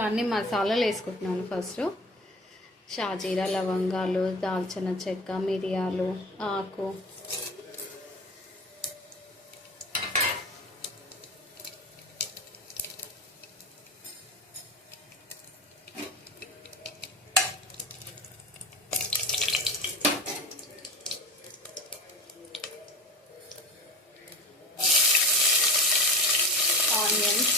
దీంట్లో అన్ని మసాలాలు వేసుకుంటున్నాను. ఫస్ట్ షాజీరా, లవంగాలు, దాల్చిన చెక్క, మిరియాలు, ఆకు, ఆనియన్స్,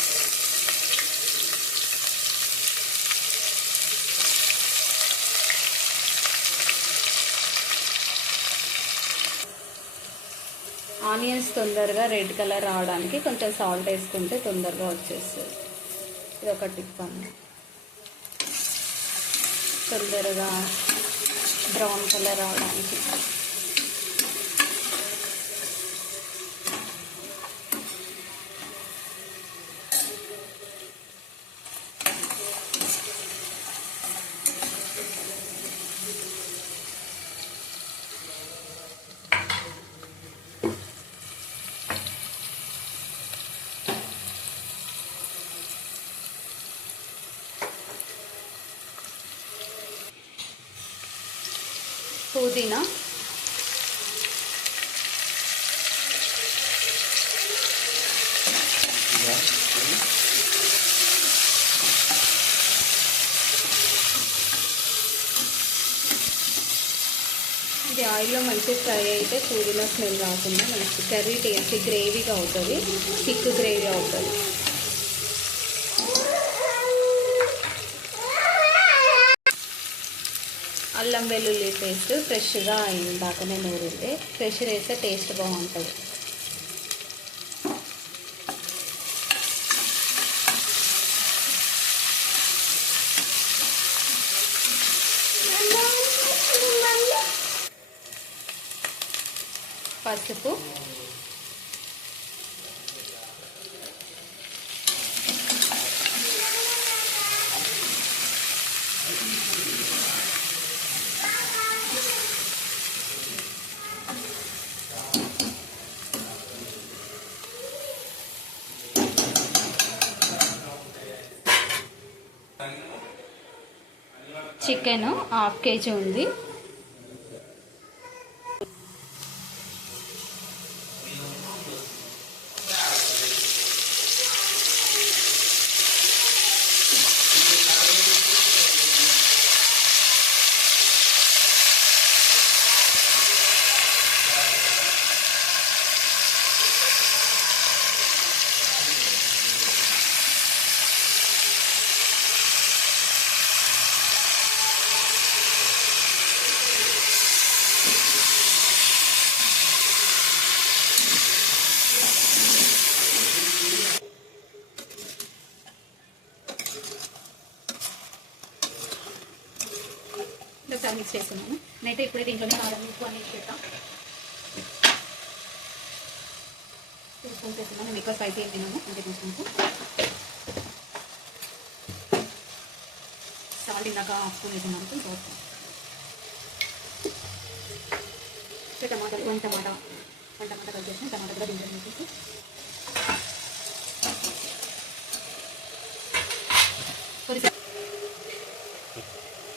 ఆనియన్స్ తొందరగా రెడ్ కలర్ రావడానికి కొంచెం సాల్ట్ వేసుకుంటే తొందరగా వచ్చేస్తుంది. ఇది ఒక టిప్ అన్న. తొందరగా బ్రౌన్ కలర్ రావడానికి. పుదీనా, ఇది ఆయిల్లో మంచిగా ఫ్రై అయితే పూరీలో స్మెల్ రాకుండా మనకి కర్రీ టేస్టీ గ్రేవీగా అవుతుంది, థిక్ గ్రేవీ అవుతుంది. అల్లం వెల్లుల్లి పేస్ట్ ఫ్రెష్గా ఇందాకనే నూరితే ఫ్రెష్ వేస్తే టేస్ట్ బాగుంటుంది. పసుపు, చికెన్ 1/2 kg ఉంది. ఒకసారి మిక్స్ చేస్తున్నాను. నేనైతే ఇప్పుడే దీంట్లోనే కారం, ఉప్పు అన్ని వేసేద్దాం. 2 స్పూన్స్ వేస్తున్నాను. మేము ఎక్కువ స్పైసీ ఏం తిన్నాము, అంతే 2 స్పూన్స్. సాల్ట్ ఇందాక 1/2 స్పూన్ వేసినాము. టమాటాలు 1 టమాటా కట్ చేసి టమాటా కూడా దీంట్లో వేసేసి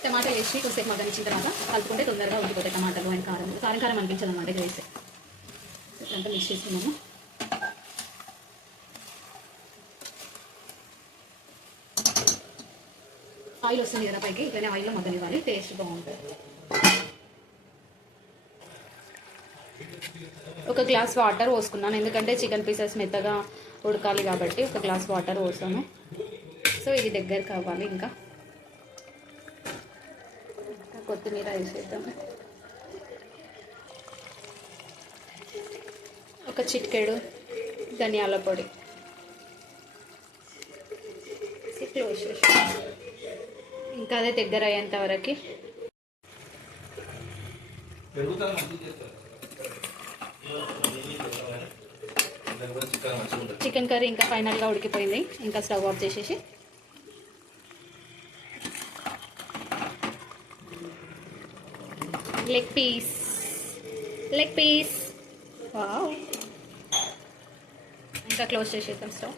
టమాటా వేసి కొద్దిసేపు మగ్గనిచ్చిన తర్వాత కలుపుకుంటే తొందరగా ఉడికిపోతాయి టమాటాలు అండ్ కారం అనిపించదు అన్నమాట. ఇది వేస్తే అంతా మిక్స్ చేసుకున్నాము. ఆయిల్ వస్తుంది కదా పైకి, ఇట్లనే ఆయిల్లో మగ్గనివ్వాలి, టేస్ట్ బాగుంటుంది. 1 గ్లాస్ వాటర్ పోసుకున్నాను, ఎందుకంటే చికెన్ పీసెస్ మెత్తగా ఉడకాలి కాబట్టి 1 గ్లాస్ వాటర్ పోసాను. సో ఇది దగ్గర కావాలి. ఇంకా కొత్తిమీర వేసేద్దాం. 1 చిటికెడు ధనియాల పొడి. క్లోజ్ చేసి ఇంకా అదే దగ్గర అయ్యేంత వరకు చికెన్ కర్రీ ఇంకా ఫైనల్గా ఉడికిపోయింది. ఇంకా స్టవ్ ఆఫ్ చేసేసి లెగ్ పీస్ వావ్ ఇంకా క్లోజ్ చేసేద్దాం స్టవ్.